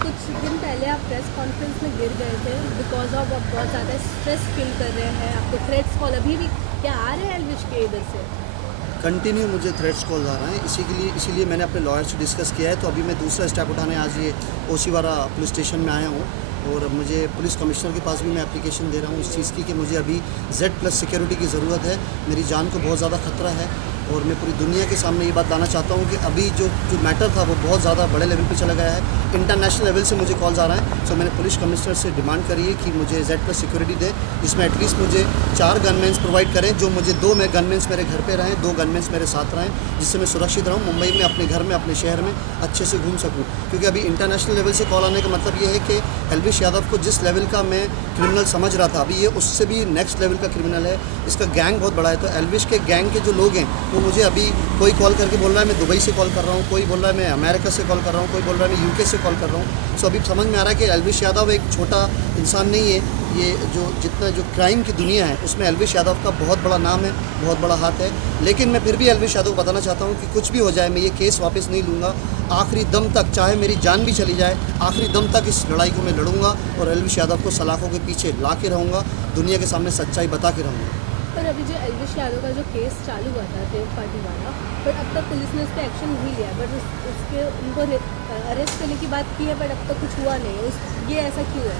कुछ दिन पहले आप प्रेस कॉन्फ्रेंस में गिर गए थे बिकॉज ऑफ आप बहुत ज़्यादा स्ट्रेस फील कर रहे हैं, आपको थ्रेट्स कॉल अभी भी क्या आ रहे हैं एल्विश के इधर से? कंटिन्यू मुझे थ्रेट्स कॉल आ रहे हैं। इसीलिए मैंने अपने लॉयर से डिस्कस किया है। तो अभी मैं दूसरा स्टेप उठाने आज ये ओशीवारा पुलिस स्टेशन में आया हूँ और मुझे पुलिस कमिश्नर के पास भी मैं एप्लीकेशन दे रहा हूँ इस चीज़ की कि मुझे अभी Z+ सिक्योरिटी की ज़रूरत है। मेरी जान को बहुत ज़्यादा खतरा है और मैं पूरी दुनिया के सामने ये बात लाना चाहता हूँ कि अभी जो मैटर था वो बहुत ज़्यादा बड़े लेवल पे चला गया है। इंटरनेशनल लेवल से मुझे कॉल्स आ रहे हैं। सो मैंने पुलिस कमिश्नर से डिमांड करी है कि मुझे Z+ सिक्योरिटी दे, जिसमें एटलीस्ट मुझे 4 गनमैन्स प्रोवाइड करें, जो मुझे 2 में गनमैन्स मेरे घर पे रहें, 2 गनमैन्स मेरे साथ रहें, जिससे मैं सुरक्षित रहूँ, मुंबई में अपने घर में अपने शहर में अच्छे से घूम सकूँ। क्योंकि अभी इंटरनेशनल लेवल से कॉल आने का मतलब ये है कि एल्विश यादव को जिस लेवल का मैं क्रिमिनल समझ रहा था, अभी ये उससे भी नेक्स्ट लेवल का क्रिमिनल है। इसका गैंग बहुत बड़ा है। तो एल्विश के गैंग के जो लोग हैं वो मुझे अभी कोई कॉल करके बोल रहा है मैं दुबई से कॉल कर रहा हूँ, कोई बोल रहा है मैं अमेरिका से कॉल कर रहा हूँ, कोई बोल रहा है मैं UK से कॉल कर रहा हूँ। सो अभी समझ में आ रहा है कि एल्विश यादव एक छोटा इंसान नहीं है। ये जो क्राइम की दुनिया है उसमें एल्विश यादव का बहुत बड़ा नाम है, बहुत बड़ा हाथ है। लेकिन मैं फिर भी एल्विश यादव को बताना चाहता हूँ कि कुछ भी हो जाए मैं ये केस वापस नहीं लूँगा। आखिरी दम तक, चाहे मेरी जान भी चली जाए, आखिरी दम तक इस लड़ाई को मैं लड़ूंगा और एल्विश यादव को सलाखों के पीछे ला के रहूँगा, दुनिया के सामने सच्चाई बता के रहूँगा। पर अभी जो एल्विश यादव का जो केस चालू हुआ था थर्ड पार्टी वाला, पर अब तक पुलिस ने उस पर एक्शन नहीं लिया, बट उसके उनको अरेस्ट करने की बात की है, बट अब तक कुछ हुआ नहीं। ये ऐसा क्यों है?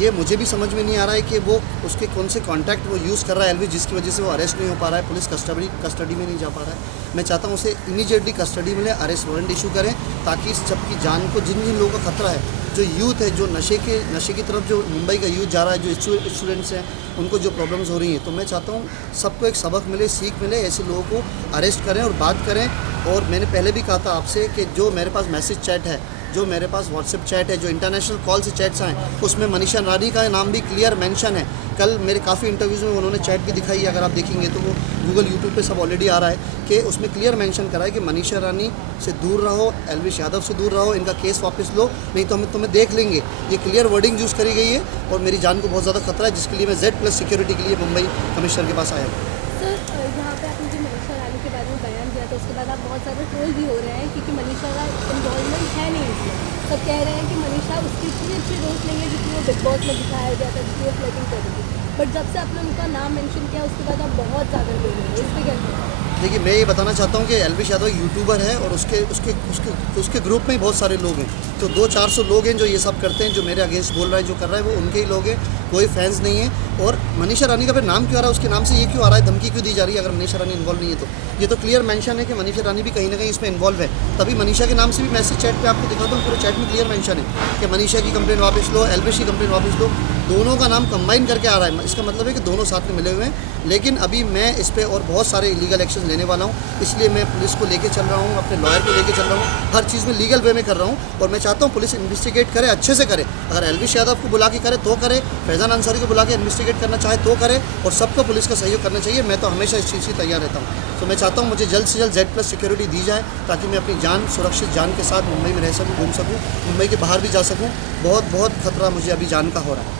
ये मुझे भी समझ में नहीं आ रहा है कि वो उसके कौन से कॉन्टैक्ट वो यूज़ कर रहा है एल्विश, जिसकी वजह से वो अरेस्ट नहीं हो पा रहा है, पुलिस कस्टडी में नहीं जा पा रहा है। मैं चाहता हूँ उसे इमीडिएटली कस्टडी मिले, अरेस्ट वारंट इशू करें, ताकि इस सबकी जान को, जिन जिन लोगों का खतरा है, जो यूथ है, जो नशे की तरफ जो मुंबई का यूथ जा रहा है, जो स्टूडेंट्स हैं, उनको जो प्रॉब्लम्स हो रही हैं, तो मैं चाहता हूँ सबको एक सबक मिले, सीख मिले, ऐसे लोगों को अरेस्ट करें और बात करें। और मैंने पहले भी कहा था आपसे कि जो मेरे पास मैसेज चैट है, जो मेरे पास व्हाट्सएप चैट है, जो इंटरनेशनल कॉल से चैट्स आए, उसमें मनीषा रानी का नाम भी क्लियर मेंशन है। कल मेरे काफ़ी इंटरव्यूज़ में उन्होंने चैट भी दिखाई है, अगर आप देखेंगे तो वो गूगल यूट्यूब पे सब ऑलरेडी आ रहा है कि उसमें क्लियर मेंशन करा है कि मनीषा रानी से दूर रहो, एल्विश यादव से दूर रहो, इनका केस वापस लो, नहीं तो हम तुम्हें देख लेंगे। ये क्लियर वर्डिंग यूज़ करी गई है और मेरी जान को बहुत ज़्यादा खतरा है, जिसके लिए मैं Z+ सिक्योरिटी के लिए मुंबई कमिश्नर के पास आया हूँ। सर, यहाँ पे आपने जो मनीषा रानी के बारे में बयान दिया था, उसके बाद आप बहुत ज़्यादा ट्रोल भी हो रहे हैं क्योंकि मनीषा का इन्वॉल्वमेंट है नहीं इसमें। सब कह रहे हैं कि मनीषा उसकी इतनी अच्छी दोस्त नहीं है जितनी वो बिग बॉस में दिखाया गया था, जितनी वो फ्लर्टिंग कर रही थी। बट जब से आपने उनका नाम मेंशन किया उसके बाद आप बहुत ज़्यादा ट्रोल हो रहे हैं, इस पर क्या कहते हैं? देखिए, मैं ये बताना चाहता हूँ कि एल्विश यादव यूट्यूबर है और उसके ग्रुप में ही बहुत सारे लोग हैं। तो 200-400 लोग हैं जो ये सब करते हैं, जो मेरे अगेंस्ट बोल रहा है, जो कर रहा है, वो उनके ही लोग हैं, कोई फैंस नहीं है। और मनीषा रानी का फिर नाम क्यों आ रहा है, उसके नाम से ये क्यों आ रहा है, धमकी क्यों दी जा रही है? अगर मनीषा रानी इन्वॉल्व नहीं है तो ये तो क्लियर मेंशन है कि मनीषा रानी भी कहीं ना कहीं इसमें इन्वॉल्व है। तभी मनीषा के नाम से भी मैसेज चैट पे आपको दिखाता हूँ, पूरे चैट में क्लियर मेंशन है कि मनीषा की कंप्लेन वापस लो, एल्विश की कंप्लेन वापस लो। दोनों का नाम कंबाइन करके आ रहा है, इसका मतलब है कि दोनों साथ में मिले हुए हैं। लेकिन अभी मैं इस पर और बहुत सारे लीगल एक्शन लेने वाला हूँ, इसलिए मैं पुलिस को लेके चल रहा हूँ, अपने लॉयर को लेके चल रहा हूँ, हर चीज़ में लीगल वे में कर रहा हूँ। और मैं चाहता हूँ पुलिस इन्वेस्टिगेट करे, अच्छे से करे। अगर एल्विश यादव को बुला के करे तो करे, फैज़ान अंसारी को बुला के इन्वेस्टिगेट करना चाहे तो करे, और सबको पुलिस का सहयोग करना चाहिए। मैं तो हमेशा इस चीज़ से तैयार रहता हूँ। तो मैं चाहता हूँ मुझे जल्द से जल्द Z+ सिक्योरिटी दी जाए, ताकि मैं अपनी जान, सुरक्षित जान के साथ मुंबई में रह सकूँ, घूम सकूँ, मुंबई के बाहर भी जा सकूँ। बहुत खतरा मुझे अभी जान का हो रहा है।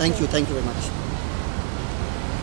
Thank you very much.